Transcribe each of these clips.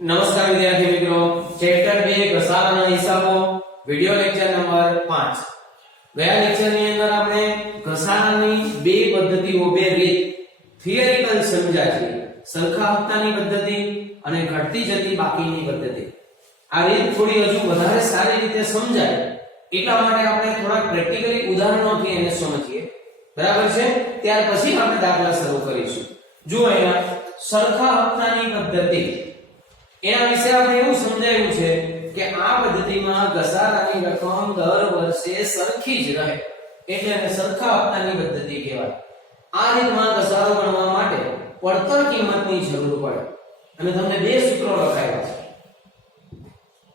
નમસ્કાર વિદ્યાર્થી મિત્રો, ચેપ્ટર 2 ઘસારાના હિસાબો, વિડિયો લેક્ચર નંબર 5. ગયા લેક્ચરની અંદર આપણે ઘસારાની બે પદ્ધતિઓ, બે રીત થિયરિકલ સમજ્યા છે. સરખા હપ્તાની પદ્ધતિ અને ઘટતી જતી બાકીની પદ્ધતિ. આ રીત થોડી હજુ વધારે સારી રીતે સમજાય એટલા માટે આપણે થોડા પ્રેક્ટિકલી ઉદાહરણોથી એને સમજીએ. બરાબર છે? ત્યાર પછી આપણે દાખલા શરૂ કરીશું. જો અહીંયા સરખા હપ્તાની પદ્ધતિ, એના વિશે આપણે એવું સમજાવ્યું છે કે આ પદ્ધતિમાં ઘસારાની રકમ દર વર્ષે સરખી જ રહે એટલે એને સરખા હપ્તાની પદ્ધતિ કહેવાય. આ રીતમાં ઘસારો ગણવા માટે પડતર કિંમતની જરૂર પડે અને તમને બે સૂત્રો લખાયા છે.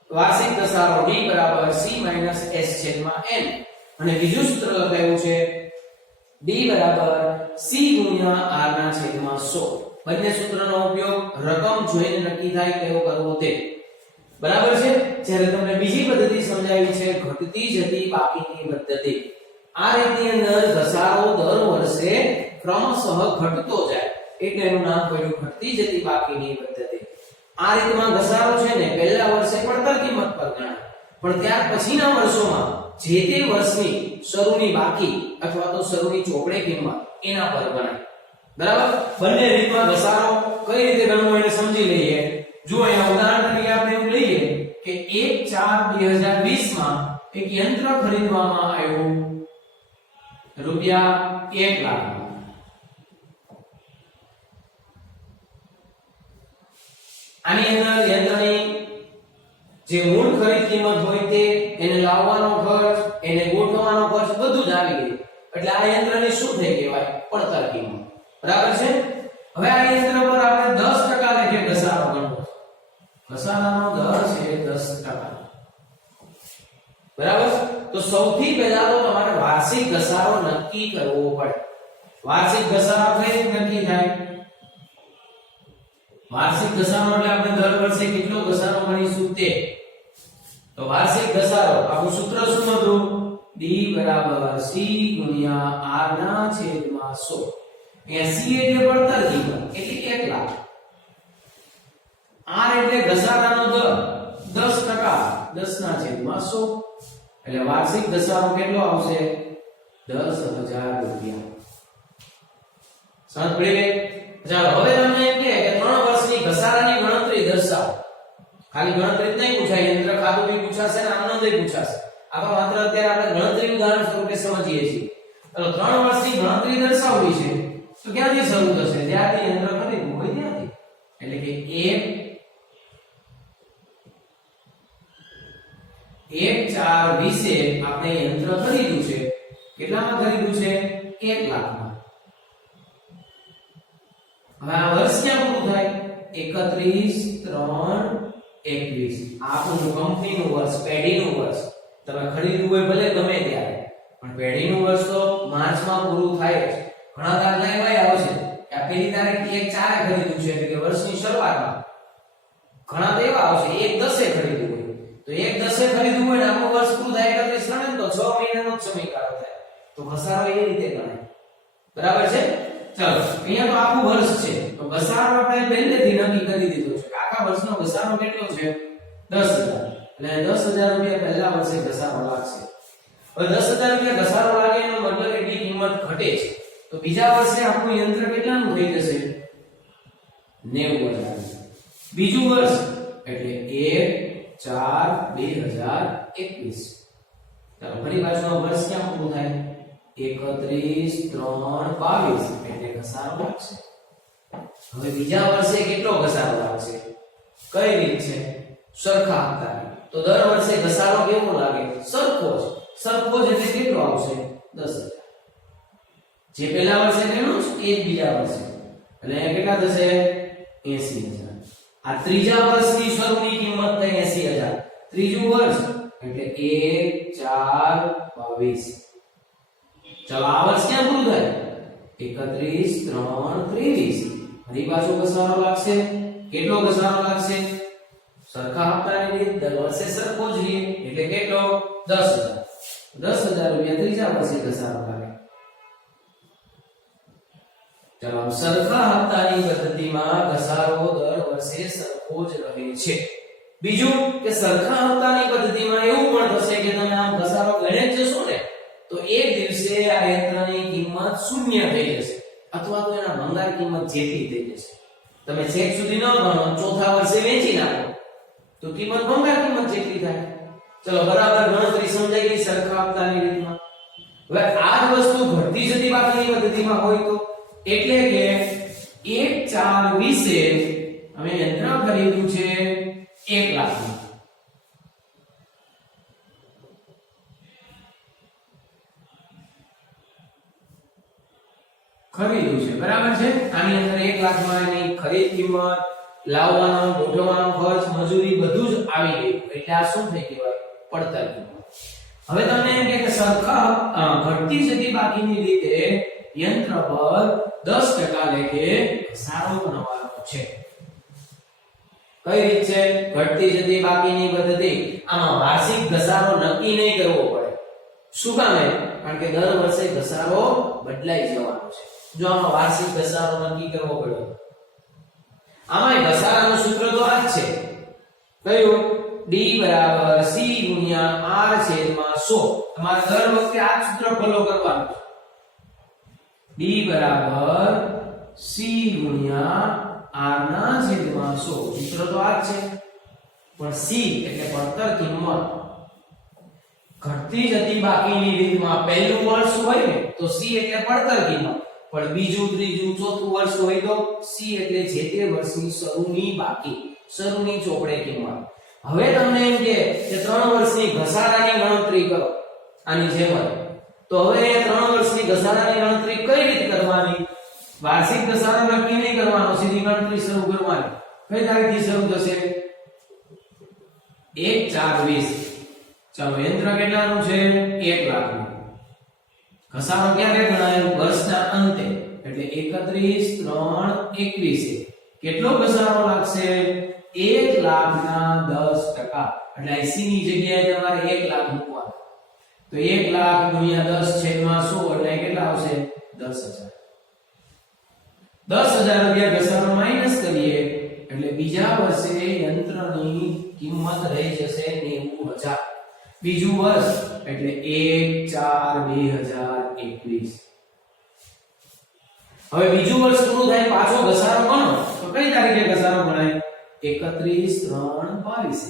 વાર્ષિક ઘસારો D = C - S / N અને બીજું સૂત્ર લખાયું છે D = C × R/100. બંને સૂત્રનો ઉપયોગ રકમ જોઈને નક્કી થાય કેવો કરવો તે. બરાબર છે? જ્યારે તમને બીજી પદ્ધતિ સમજાવી છે ઘટતી જતી બાકીની પદ્ધતિ. આ રીતની અંદર ઘસારો દર વર્ષે ક્રમશઃ ઘટતો જાય એટલે એનું નામ પડ્યું ઘટતી જતી બાકીની પદ્ધતિ. આ રીતમાં ઘસારો છે ને પહેલા વર્ષે પડતર કિંમત પર ગણાય, પણ ત્યાર પછીના વર્ષોમાં જે તે વર્ષની શરૂની બાકી અથવા તો શરૂની ચોપડે કિંમત એના પર ગણાય. બરાબર? બંને રીતમાં ઘસારો કઈ રીતે ગણવો એને સમજી લઈએ. જો અહીંયા ઉદાહરણ તરીકે આપણે એવું લઈએ કે 1/4/2020 માં એક યંત્ર ખરીદવામાં આવ્યું રૂપિયા 1 લાખ. આની અંદર યંત્રની જે મૂળ ખરીદ કિંમત હોય તે, એને લાવવાનો ખર્ચ, એને ગોઠવવાનો ખર્ચ બધું જ આવી ગયું. એટલે આ યંત્રની શું થઈ કહેવાય? પડતર કિંમત. બરાબર છે? હવે આ યંત્ર પર આપણે 10% લેખે ઘસારો ગણવો છે. ઘસારાનો દર છે 10%. બરાબર? તો સૌથી પહેલા તો તમારે વાર્ષિક ઘસારો નક્કી કરવો પડે. વાર્ષિક ઘસારો કઈ રીતે નક્કી થાય? વાર્ષિક ઘસારો એટલે આપણે દર વર્ષે કેટલો ઘસારો ગણીશું તે. તો વાર્ષિક ઘસારો આપણું સૂત્ર શું હતું? D = C × R/100. અહીંયા C એટલે પડતર કિંમત એટલે 1 લાખ. R એટલે ઘસારાનો દર 10%, 10/100. એટલે વાર્ષિક ઘસારો કેટલો આવશે? 10,000 રૂપિયા. સમજ પડી ગઈ? ચાલો હવે તમને એમ કહે કે 3 વર્ષની ઘસારાની ગણતરી દર્શાવો. ખાલી ગણતરી જ નહીં પૂછાય, યંત્ર ખાતું બી પૂછાશે અને આનંદય પૂછાશે. આ તો માત્ર અત્યારે આપણે ગણતરી ઉદાહરણ સ્વરૂપે સમજીએ છીએ. ચાલો 3 વર્ષની ગણતરી દર્શાવવી છે તો ક્યાંથી શરૂ થશે? જ્યાંથી યંત્ર ખરીદવું હોય ત્યાંથી. એટલે કે 1/4/20 આપણે યંત્ર ખરીદ્યું છે. કેટલામાં ખરીદ્યું છે? 1 લાખમાં. હવે આ વર્ષ ક્યાં પૂરું થાય? 31/3/21. આ આપણું કંપનીનું વર્ષ, પેઢીનું વર્ષ. તમે ખરીદવું હોય ભલે ગમે ત્યારે, પણ પેઢીનું વર્ષ તો માર્ચમાં પૂરું થાય છે. ઘણા દાખલા એવા આવશે કે આ પેલી તારીખ 1/4 ખરીદ્યું છે એટલે કે વર્ષની શરૂઆતમાં. ઘણા તો એવા આવશે 1/10 ખરીદ્યું હોય. તો 1/10 ખરીદ્યું હોય ને આખું વર્ષ પૂરું થાય 31 તો 6 મહિનાનો જ સમયગાળો થાય. તો ઘસારો એ રીતે ગણાય. બરાબર છે? ચાલો અહીંયા તો આખું વર્ષ છે તો ઘસારો આપણે પહેલેથી નક્કી કરી દીધો છે કે આખા વર્ષનો ઘસારો કેટલો છે? 10,000. એટલે 10,000 રૂપિયા પહેલા વર્ષે ઘસારો લાગશે. હવે 10,000 રૂપિયા ઘસારો લાગે એનો મતલબ એટલી કિંમત ઘટે છે. તો બીજા વર્ષે આપણું યંત્ર કેટલાનું થઈ જશે? 90,000. બીજું વર્ષ એટલે 1/4/2021. ચાલો ફરી પાછું વર્ષ ક્યાં પૂરું થાય? 31/3/22 એટલે ઘસારો લાગશે. હવે બીજા વર્ષે કેટલો ઘસારો લાગશે? કઈ રીત છે? સરખા હપ્તાની. તો દર વર્ષે ઘસારો કેવો લાગે? સરખો જ. સરખો જ એટલે કેટલો આવશે? 10,000. જે પહેલા વર્ષે ગણ્યું એ જ બીજા વર્ષે. એટલે અહીંયા કેટલા થશે? 80,000. આ ત્રીજા વર્ષની શરૂની કિંમત થઈ 80,000. ત્રીજું વર્ષ એટલે 1/4/22. ચાલો આ વર્ષ ક્યાં પૂરું થાય? 31/3/23. ફરી પાછો ઘસારો લાગશે. કેટલો ઘસારો લાગશે? સરખા હપ્તાની રીત દર વર્ષે સરખો જ રહે એટલે કેટલો? 10,000. 10,000 રૂપિયા ત્રીજા વર્ષે ઘસારો લાગે. ચલો સરખા હપ્તાની પદ્ધતિમાં ઘસારો દર વર્ષે સરખો જ રહે છે. બીજું કે સરખા હપ્તાની પદ્ધતિમાં એવું પણ થશે કે તમે આમ ઘસારો ગણે જ જશો ને તો એક દિવસે આ યંત્રની કિંમત શૂન્ય થઈ જશે અથવા તો એના ભંગાર કિંમત જેટલી થઈ જશે. તમે છેક સુધી ન ગણો ચોથા વર્ષે વેચી નાખો તો કિંમત ભંગાર કિંમત જેટલી થાય. ચલો બરાબર ગણતરી સમજાઈ ગઈ સરખા હપ્તાની રીતમાં. હવે આ જ વસ્તુ ઘટતી જતી બાકીની પદ્ધતિમાં હોય તો એટલે કે 1/4/20 અમે યંત્ર ખરીદ્યું છે 1 લાખનું. ખરીદ્યું છે બરાબર છે. આની અંદર 1 લાખમાં એની ખરીદ કિંમત, લાવવાનો ગોઠવવાનો ખર્ચ, મજૂરી બધું જ આવી ગયું એટલે આ શું થઈ ગયું પડતર કિંમત. હવે તમને એમ કે સરખા ઘટતી જતી બાકીની રીતે યંત્ર પર 10% લેખે ઘસારો ગણવાનો છે. કઈ રીત છે? ઘટતી જતી બાકીની પદ્ધતિ. આમાં વાર્ષિક ઘસારો નક્કી નહીં કરવો પડે. શું કામ? કારણ કે દર વર્ષે ઘસારો બદલાઈ જવાનો છે. જો આમાં વાર્ષિક ઘસારો નક્કી કરવો પડે આમાં ઘસારાનું સૂત્ર તો આ જ છે. કયું? D = C × R/100. તમારે દર વખતે આ સૂત્ર ફોલો કરવાનું છે. D = C × R/100. સૂત્ર તો આ જ છે પણ C એટલે પડતર કિંમત. ઘટતી જતી બાકીની રીતમાં પહેલું વર્ષ હોય ને તો C એટલે પડતર કિંમત, પણ બીજું, ત્રીજું, ચોથું વર્ષ હોય તો C એટલે જે તે વર્ષની શરૂની બાકી, શરૂની ચોપડે કિંમત. હવે તમને એમ કે 3 વર્ષની ઘસારાની ગણતરી કરો આની જેમ. તો હવે 3 વર્ષની ઘસારાની ગણતરી કઈ રીતે કરવાની? વાર્ષિક ઘસારો નક્કી નહીં કરવાનો, સીધી ગણતરી શરૂ કરવાની. કઈ તારીખથી શરૂ થશે? 1/4/20. ચાલો યંત્ર કેટલાનું છે? 1 લાખનું. ઘસારો ક્યારે ગણાય? વર્ષના અંતે એટલે 31/3/21. કેટલો ઘસારો લાગશે? 1 લાખના 10%. એટલે IC ની જગ્યાએ તમારે 1 લાખ મૂકવાનું. તો 1 લાખ × 10/100 એટલે કેટલા આવશે? 10,000. 10,000 રૂપિયા ઘસારો માઈનસ કરીએ એટલે બીજા વર્ષે યંત્રની કિંમત રહી જશે 90,000. બીજું વર્ષ એટલે 1/4/2021. હવે બીજું વર્ષ પૂરું થાય પાછો ઘસારો ગણો તો કઈ તારીખે ઘસારો ગણાય? 31/3/22.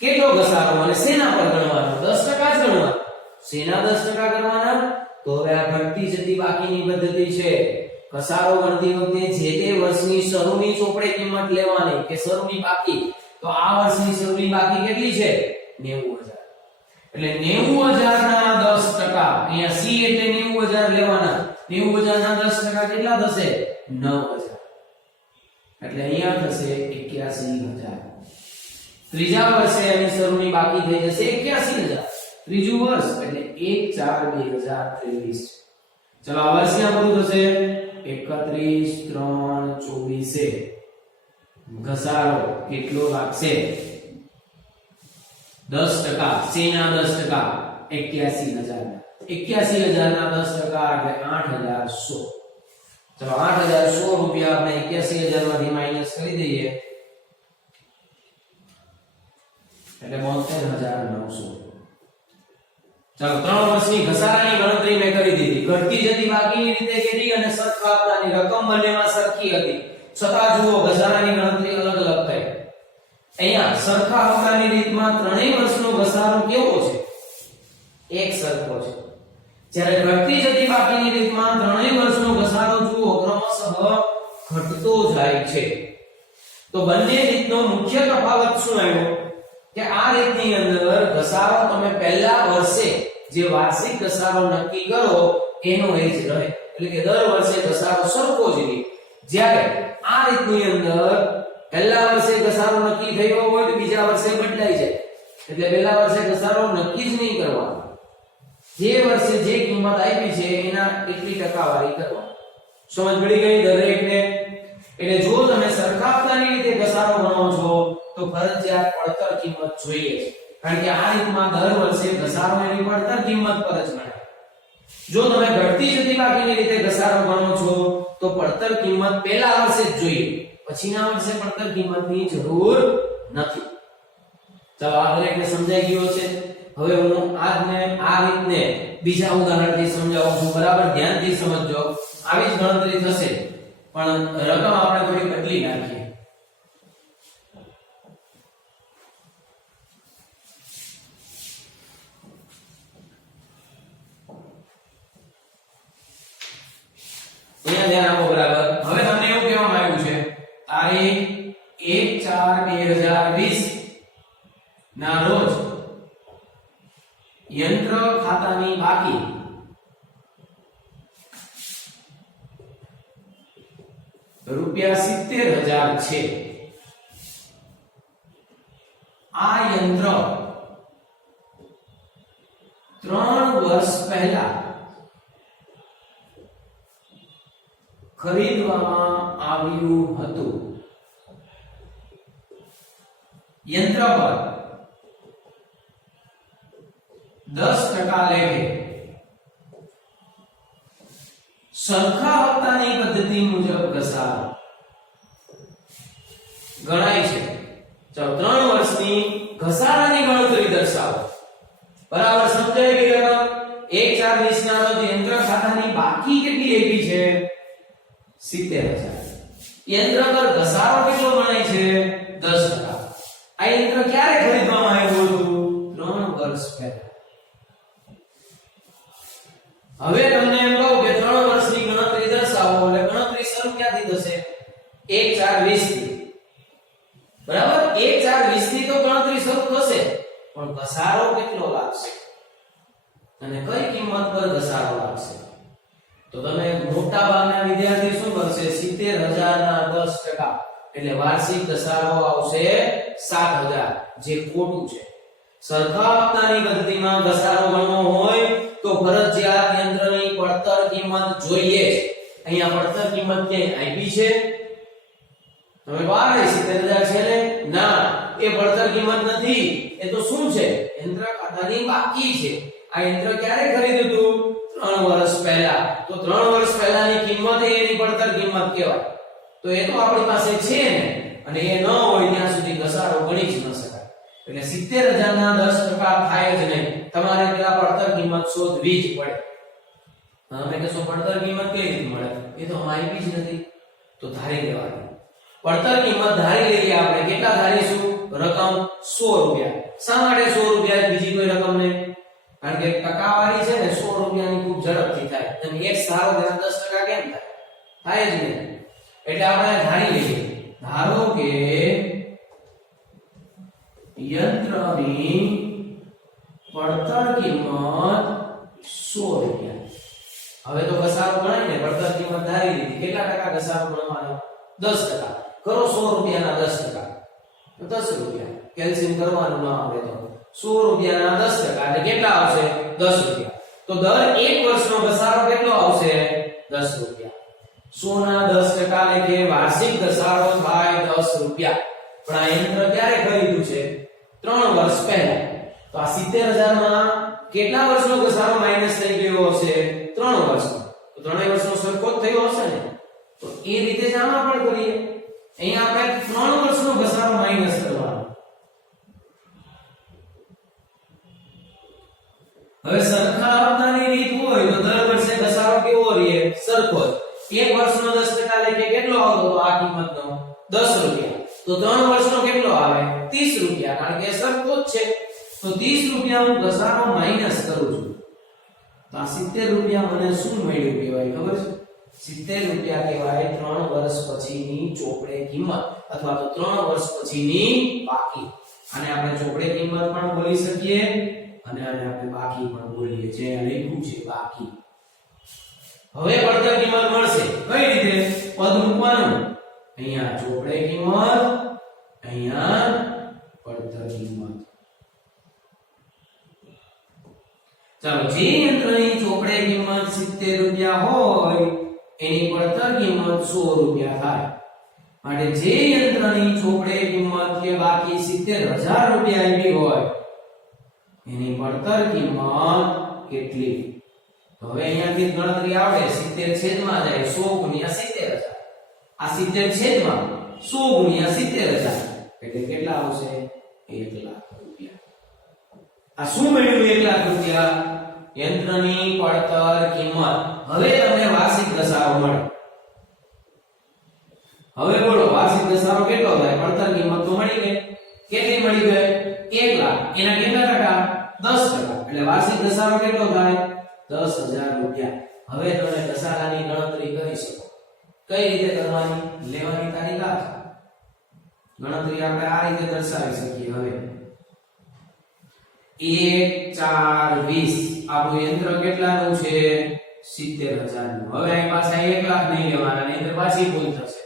કેટલો ઘસારો અને શેના પર ગણવાનો? 10% જ ગણવાનો. શેના 10% કરવાના? તો હવે આ ઘટતી જતી બાકીની પદ્ધતિ છે. ઘસારો ગણતી વખતે જે તે વર્ષની શરૂની ચોપડે કિંમત લેવાની કે શરૂની બાકી. તો આ વર્ષની શરૂની બાકી કેટલી છે? 90,000. એટલે 90,000 ના 10%. અહીંયા C એટલે 90,000 લેવાના. 90,000 ના 10% કેટલા થશે? 9,000. એટલે અહીંયા થશે 81,000. ત્રીજા વર્ષે એની શરૂની બાકી થઈ જશે 81,000. ત્રીજું વર્ષ એટલે 1/4/2023. ચલો આ વર્ષ ક્યાં પૂરું થશે? 31/3/24. ઘસારો કેટલો લાગશે? 10%. શેના 10%? 81,000. 81,000 ના 10% એટલે 8,100. ચલો 8,100 રૂપિયા આપણે 81,000 માંથી માઈનસ કરી દઈએ એટલે 72,900. ચાલો 3 વર્ષની ઘસારાની ગણતરી મેં કરી દીધી. ઘટતી જતી બાકીની રીતે કરી અને સરખા હપ્તાની રકમ બંનેમાં સરખી હતી, છતાં જુઓ ઘસારાની ગણતરી અલગ અલગ થઈ. અહીંયા સરખા હપ્તાની રીતમાં ત્રણેય વર્ષનો ઘસારો કેવો છે? એક સરખો છે. જ્યારે ઘટતી જતી બાકીની રીતમાં ત્રણેય વર્ષનો ઘસારો જુઓ ક્રમશઃ ઘટતો જાય છે. તો બંને રીતનો મુખ્ય તફાવત શું આવ્યો કે આ રીતની અંદર ઘસારો તમે પહેલા વર્ષે જે વાર્ષિક ઘસારો નક્કી કરો એનો એ જ રહે, એટલે કે દર વર્ષે ઘસારો સરખો જ રહે. જ્યારે આ રીતની અંદર પહેલા વર્ષે ઘસારો નક્કી થયો હોય તો બીજા વર્ષે બદલાઈ જાય, એટલે પહેલા વર્ષે ઘસારો નક્કી જ નહીં કરવાનો. જે વર્ષે જે કિંમત આપી છે એના એટલી ટકાવારી કરવાની. સમજ પડી ગઈ દરેકને? એટલે જો તમે સરખા હપ્તાની રીતે ઘસારો ગણો છો તો ફરજિયાત પડતર કિંમત જોઈએ છે, કારણ કે આ રીતમાં દર વર્ષે ઘસારો એની પડતર કિંમત પર જ ગણાય. જો તમે ઘટતી જતી બાકીની રીતે ઘસારો ગણો છો તો પડતર કિંમત પહેલા વર્ષે જ જોઈએ, પછીના વર્ષે પડતર કિંમતની જરૂર નથી. ચાલો આ દરેકને સમજાઈ ગયો છે. હવે હું આજને આ રીતને બીજા ઉદાહરણથી સમજાવું છું, બરાબર ધ્યાનથી સમજજો. આવી જ ગણતરી થશે પણ રકમ આપણે થોડી બદલી નાખીએ. અહીંયા ધ્યાન આપો બરાબર. હવે તમને એવું કહેવામાં આવ્યું છે તારીખ 1/4/2020 ના રોજ યંત્ર ખાતાની બાકી ₹70,000 છે. આ યંત્ર 3 વર્ષ પહેલા ખરીદવામાં આવ્યું હતું. યંત્ર પર 10% લેખે સરખા હપ્તાની પદ્ધતિ મુજબ ઘસારો ગણાય છે. ચાલો 3 વર્ષની ઘસારાની ગણતરી દર્શાવો. બરાબર સમજાઈ ગયું? 1/4/20 ના રોજ યંત્ર ખાતાની બાકી કેટલી આપી છે? 70,000. યંત્ર પર ઘસારો કેટલો ગણાય છે? 10%. આ યંત્ર ક્યારે ખરીદવામાં આવ્યું હતું? 3 વર્ષ પહેલા. હવે તમને એમ કહું કે 3 વર્ષની ગણતરી દર્શાવો એટલે ગણતરી શરૂ ક્યાંથી થશે? 1/4/20 થી. બરાબર 1/4/20 થી તો ગણતરી શરૂ થશે પણ ઘસારો કેટલો લાગશે અને કઈ કિંમત પર ઘસારો લાગશે? તો તમે મોટા ભાગના વિદ્યાર્થી શું કરશે? 70,000 ના 10% એટલે વાર્ષિક ઘસારો આવશે 7,000, જે ખોટું છે. સરખા હપ્તાની પદ્ધતિમાં ઘસારો ગણવો હોય તો ફરજિયાત યંત્રની પડતર કિંમત જોઈએ. અહીંયા પડતર કિંમત ક્યાંય આપી છે? તમે બહાર 70,000 છે ને? ના, એ પડતર કિંમત નથી. એ તો શું છે? યંત્ર ખાતાની બાકી છે. આ યંત્ર ક્યારે ખરીદ્યું હતું? 3 વર્ષ પહેલા. તો 3 વર્ષ પહેલાની કિંમત એની પડતર કિંમત કહેવાય. તો એ તો આપણી પાસે છે ને, અને એ ન હોય ત્યાં સુધી ઘસારો ગણી જ ન શકાય. એટલે 70,000 ના 10% થાય જ નહીં. તમારે પેલા પડતર કિંમત શોધવી જ પડે. તમે કહેશો પડતર કિંમત કેવી રીતે મળે? એ તો માહિતી જ નથી. તો ધારી લેવાની. પડતર કિંમત ધારી લઈએ આપણે. કેટલા ધારીશું? રકમ ₹100. શા માટે ₹100? બીજી કોઈ રકમ નહીં. કારણ કે ટકાવારી છે ને ₹100 ની ખૂબ ઝડપથી થાય. અને એક સારો તેના 10% કેમ થાય? થાય જ નહીં. એટલે આપણે ધારી લઈએ. ધારો કે યંત્રની પડતર કિંમત ₹100. હવે તો ઘસારો ગણાય ને, પડતર કિંમત ધારી લીધી. કેટલા ટકા ઘસારો ગણવાનો? 10%. કરો ₹100 ના 10%. તો ₹10. કેલ્ક્યુલેશન કરવાનું ના આવે તો ₹100 ના 10% એટલે કેટલા આવશે? ₹10. તો દર 1 વર્ષનો ઘસારો કેટલો આવશે? ₹10. 100 ના 10% લેખે વાર્ષિક ઘસારો થાય ₹10. પણ આ યંત્ર ક્યારે ખરીદ્યું છે? 3 વર્ષ પહેલા. તો આ 70,000 માં કેટલા વર્ષનો ઘસારો માઈનસ થઈ ગયો હશે? 3 વર્ષનો. તો 3 વર્ષનો સરખો જ થયો હશે ને? તો એ રીતે જ આમાં પણ કરીએ. અહીંયા આપણે 3 વર્ષનો ઘસારો માઈનસ કરવાનો. હવે સરખા હપ્તાની રીત હોય તો દર વર્ષે ઘસારો કેવો રહે? સરખો જ. 1 વર્ષનો 10% લેખે કેટલો આવતો તો આ કિંમતનો? ₹10. તો 3 વર્ષનો કેટલો આવે? ₹30. કારણ કે સરખો જ છે. તો ₹30 હું ઘસારો માઈનસ કરું છું. તો આ ₹70 મને શું મળ્યું કહેવાય ખબર છે? ₹70 કહેવાય 3 વર્ષ પછીની ચોપડે કિંમત, અથવા તો 3 વર્ષ પછીની બાકી. આને આપણે ચોપડે કિંમત પણ બોલી શકીએ અને આને આપણે બાકી પણ બોલીએ. જે લખ્યું છે બાકી. હવે પડતર કિંમત મળશે કઈ રીતે? પદ મૂકવાનું. અહીંયા ચોપડે કિંમત, અહીંયા પડતર કિંમત. ચાલો, જે યંત્રની ચોપડે કિંમત ₹70 હોય એની પડતર કિંમત ₹100 થાય. માટે જે યંત્રની ચોપડે કિંમત કે બાકી ₹70,000 આવી હોય એની પડતર કિંમત કેટલી? તો હવે અહીંયાથી ગણતરી આવડે 70 છેદમાં જાય 100 ગુણ્યા 70000 આ 70 છેદમાં 100 ગુણ્યા 70000 એટલે કેટલા આવશે 1 લાખ રૂપિયા આ શું મળ્યું 1 લાખ રૂપિયા યંત્રની પડતર કિંમત હવે તમને વાર્ષિક ઘસારો મળે હવે બોલો વાર્ષિક ઘસારો કેટલો થાય પડતર કિંમત તો મળી ગઈ કેટલી મળી ગઈ 1 લાખ એના કેટલા ટકા 10% એટલે વાર્ષિક ઘસારો કેટલો થાય 10000 રૂપિયા હવે તમે ઘસારાની ગણતરી કરી શકો કઈ રીતે કરવાની લેવાની તારીખ આ ગણતરી આપણે આ રીતે દર્શાવી શકીએ હવે 1 4 20 આપણું યંત્ર કેટલાનું છે 70000 નું હવે અહીં પાસે 1 લાખ નહીં લેવાના નહીંતર પાછી ભૂલ થશે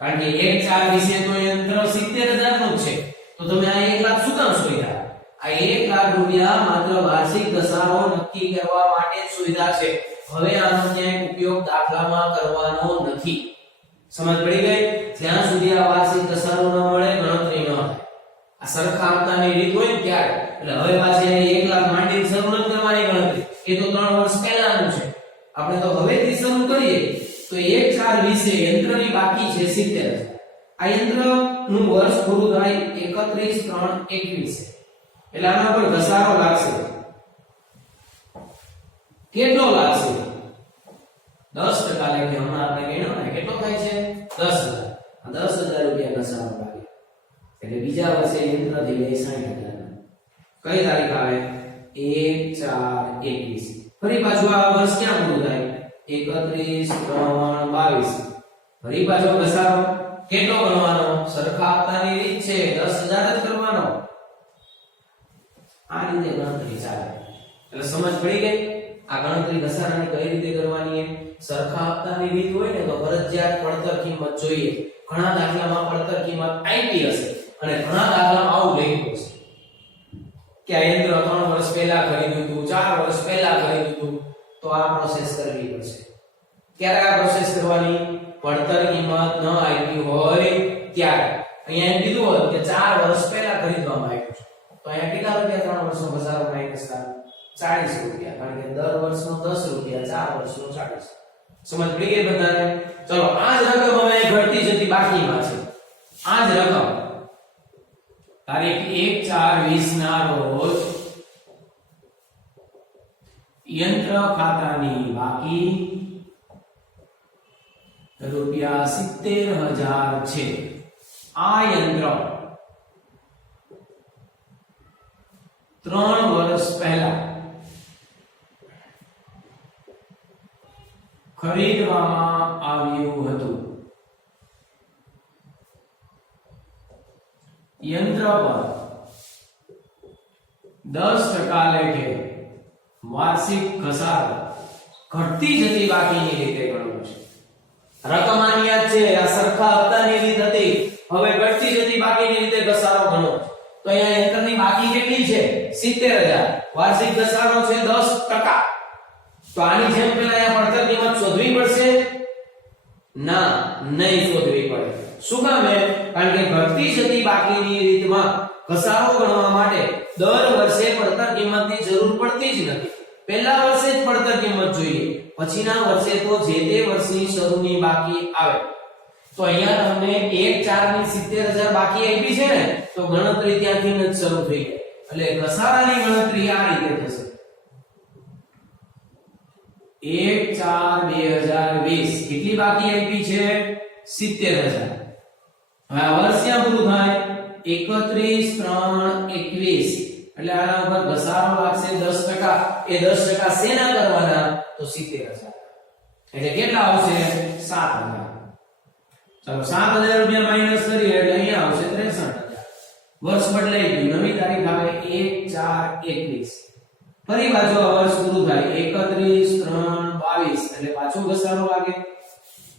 કારણ કે 1 4 20 તો યંત્ર 70000 નું છે તો તમે આ 1 લાખ શું કામ સુવિધા આ 1 લાખ રૂપિયા માત્ર વાર્ષિક ઘસારો નક્કી કરવા માટે જ સુવિધા છે હવે આનો ક્યાંય ઉપયોગ દાખલામાં કરવાનો નથી સમજ પડી ગઈ જ્યાં સુધી આ વાર્ષિક ઘસારો ન મળે ગણતરી ન થાય આ સરખા હપ્તાની રીત હોય ને ત્યારે એટલે હવે પાછી 1 લાખ માંડીને શરૂ ન કરવાની ગણતરી એ તો 3 વર્ષ પહેલાનું છે આપણે તો હવેથી શરૂ કરીએ તો 1 4 20 યંત્રની બાકી છે 70000 આ યંત્રનું વર્ષ પૂરું થાય 31 3 21 એટલે આના પર ઘસારો લાગશે કેટલો લાગશે 10% લેખે હમણાં આપણે ગણ્યો ને કેટલો થાય છે 10000 આ 10000 રૂપિયા ઘસારો લાગે એટલે બીજા વર્ષે યંત્ર થઈ જાય 60000 કઈ તારીખ આવે 1 4 21 ફરી પાછું આ વર્ષ ક્યાં પૂરું થાય 31 3 22 ફરી પાછો ઘસારો કેટલો ગણવાનો સરખા હપ્તાની રીત છે 10000 જ કરવાનો આ રીતે ગણતરી ચાલે એટલે સમજ પડી ગઈ આ ગણતરી ઘસારાની કઈ રીતે કરવાની છે સરખા હપ્તાની રીત હોય ને તો ફરજિયાત પડતર કિંમત જોઈએ ઘણા દાખલામાં પડતર કિંમત આપી હશે અને ઘણા દાખલામાં આવું લખ્યું હશે કે આ યંત્ર 3 વર્ષ પહેલા ખરીદ્યું હતું 4 વર્ષ પહેલા ખરીદ્યું હતું તો આ પ્રોસેસ કરવી પડશે ક્યારે આ પ્રોસેસ કરવાની પડતર કિંમત ન આપી હોય ત્યારે અહીંયા એમ કીધું હોત કે 4 વર્ષ પહેલા ખરીદવામાં આવ્યું છે તો અહીંયા કેટલા રૂપિયા 3 વર્ષનો ઘસારો માઈનસ થાય 40 રૂપિયા કારણ કે દર વર્ષનો 10 રૂપિયા 4 વર્ષનો 40 સમજ પડી ગઈ બધાને ચલો આ જ રકમ હવે ઘટતી જતી બાકીમાં છે આ જ રકમ તારીખ 1/4/20 ના રોજ યંત્ર ખાતાની બાકી રૂપિયા 70000 છે આ યંત્ર 3 વર્ષ પહેલા ખરીદવામાં આવ્યું હતું યંત્ર પર 10% લેખે વાર્ષિક ઘસારો ઘટતી જતી બાકીની રીતે ગણવું છે રકમ આની યાદ છે આ સરખા હપ્તાની રીત હતી હવે ઘટતી જતી બાકીની રીતે ઘસારો ગણો તો અહીંયા યંત્રની બાકી કેટલી છે 70000 વાર્ષિક ઘસારો છે 10% તો આની જેમ પહેલા અહીંયા પડતર કિંમત શોધવી પડશે ના નહીં શોધવી પડે શું કામ છે કારણ કે ઘટતી જતી બાકીની રીતમાં ઘસારો ગણવા માટે દર વર્ષે પડતર કિંમતની જરૂર પડતી જ નથી પહેલા વર્ષે જ પડતર કિંમત જોઈએ પછીના વર્ષે તો જે તે વર્ષની શરૂની બાકી આવે તો અહીંયા તમને 1/4 ની 70000 બાકી આપી છે ને તો ગણતરી ત્યાંથી જ શરૂ થઈ ગઈ એટલે ઘસારાની ગણતરી આ રીતે થશે 1/4/2020 કેટલી બાકી આપી છે 70000 હવે આ વર્ષ ક્યાં પૂરું થાય 31/3/21 એટલે આના ઉપર ઘસારો લાગશે 10% એ 10% શેના કરવાના તો 70000 એટલે કેટલા આવશે 7000 ચલો 7000 રૂપિયા માઈનસ કરીએ એટલે અહીંયા આવશે 63000 વર્ષ બદલાઈ ગયું નવી તારીખ આવે 1/4/21 ફરી પાછો વર્ષ પૂરું થાય 31/3/22 એટલે પાછો ઘસારો લાગે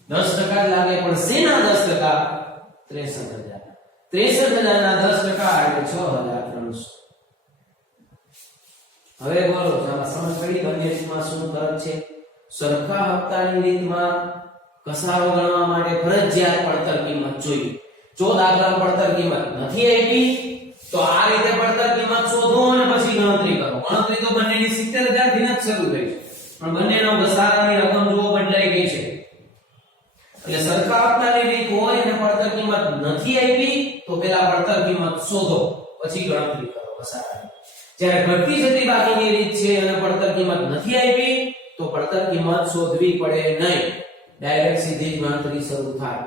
10% જ લાગે પણ શેના 10% 63000 63000 ના 10% એટલે 6300 હવે બોલો સમજ પડી બંને રીતમાં શું તર્ક છે સરખા હપ્તાની રીતમાં ઘસારો ગણવા માટે ફરજિયાત પડતર કિંમત જોઈએ જો દાખલા પડતર કિંમત નથી આપી તો આ રીતે પડતર કિંમત શોધો અને પછી ગણતરી કરો ગણતરી તો બંનેની 70000 થી જ શરૂ થઈ છે પણ બંનેનો ઘસારાની રકમ જુઓ બદલાઈ ગઈ છે. એટલે સરખા આપનારી રીત હોય અને પડતર કિંમત નથી આપી તો પેલા પડતર કિંમત શોધો પછી ગણતરી કરો ઘસારાની. જ્યારે ઘટતી જતી બાકીની રીત છે અને પડતર કિંમત નથી આપી તો પડતર કિંમત શોધવી પડે નહીં, ડાયરેક્ટ સીધી જ ગણતરી શરૂ થાય.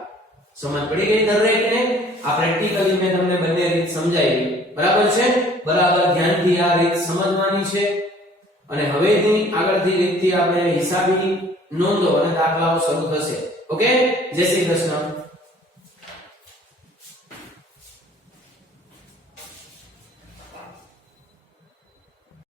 સમજ પડી ગઈ દરેકને? આ પ્રેક્ટિકલી મેં તમને બંને રીત સમજાવી, બરાબર છે? બરાબર ધ્યાનથી આ રીત સમજવાની છે અને હવેથી આગળથી રીતથી આપણે હિસાબી નોંધો અને દાખલાઓ શરૂ થશે. ઓકે, જય શ્રી કૃષ્ણ.